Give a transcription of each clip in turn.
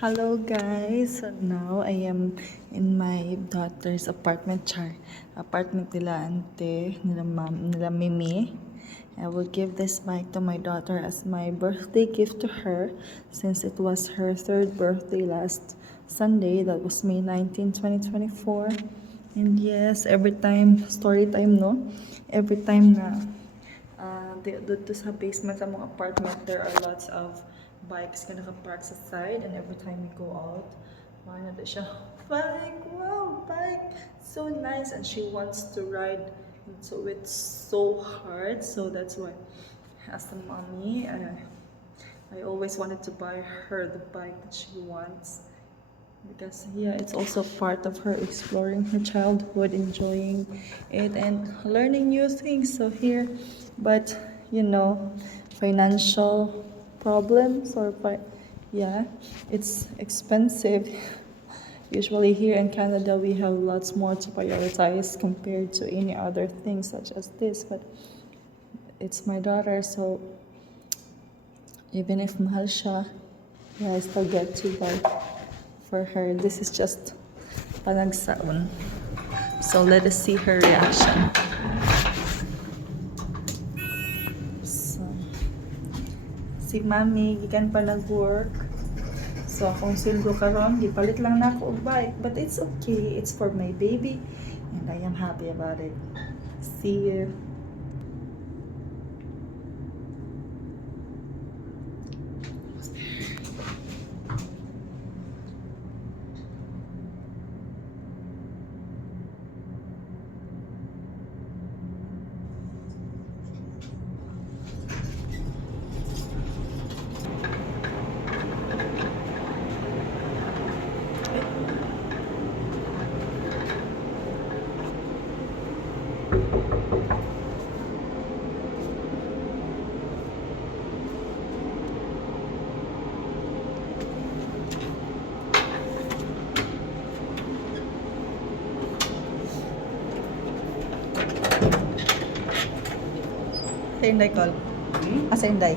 Hello guys, so now I am in my daughter's apartment nila ante, nila Mimi. I will give this bike to my daughter as my birthday gift to her since it was her third birthday last Sunday. That was May 19, 2024. And yes, every time, story time no? Every time na dito sa basement sa mga apartment, there are lots of bikes na nakapark sa side, and every time we go out, na siya, bike, wow, bike, so nice, and she wants to ride, so it's so hard, so that's why, as a mommy, I always wanted to buy her the bike that she wants. Because yeah, it's also part of her exploring her childhood, enjoying it and learning new things. So here, but you know, financial problems yeah, it's expensive. Usually here in Canada, we have lots more to prioritize compared to any other things such as this. But it's my daughter, so even if mahal siya, yeah, I still get to buy for her. This is just panagsaon. So let us see her reaction. So, si Mami, gikan pa nag-work. So akong sildo karon, gipalit lang na ako og bike. But it's okay. It's for my baby. And I am happy about it. See you. Sa Inday call. Sa Inday.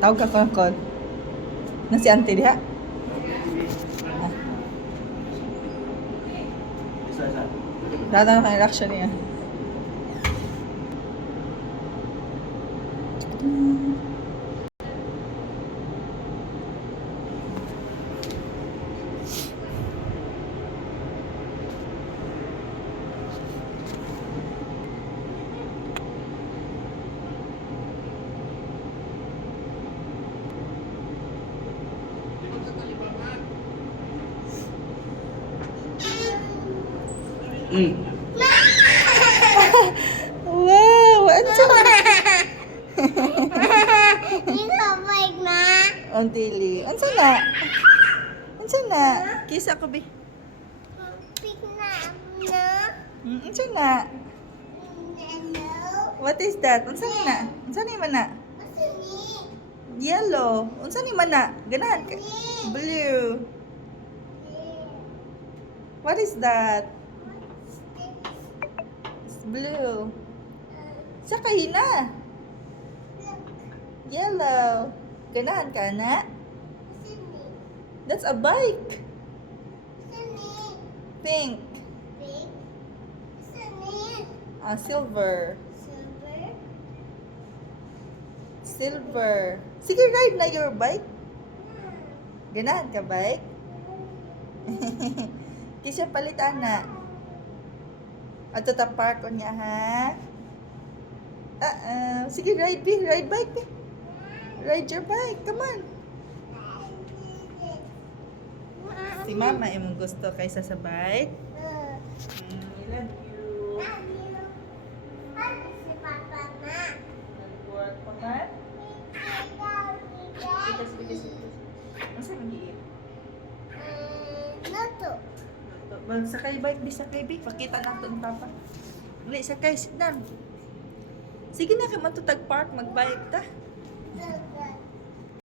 Tawag ka ko ng call. Na si auntie diha? Rada na reaction niya. Wow, ansa na? Ang tili. Ansa na? Ansa na? Kisa ko bi. Ansa na? What is that? Unsa ni na? Unsa ni man na? Yellow. Unsa ni man na? Ganahan ka. Blue. What is that? It's blue. Sa kahina. Yellow. Ganahan ka na? That's a bike. Pink. Silver. Silver. Sige, ride na your bike. Ganahan ka bike? Kisya palitan na. Ato ta park on niya ha. Sige, ride bike be. Ride your bike, come on. Si Mama imong gusto kaysa sa bike. I love you. Nag-work pa ka? Bigas. Ano sa mag-iit? Sakay bike, sakay bike. Pakita na ito ng papa. Uli, sakay, sit down. Sige na, kayo matutag park, mag-bike ta.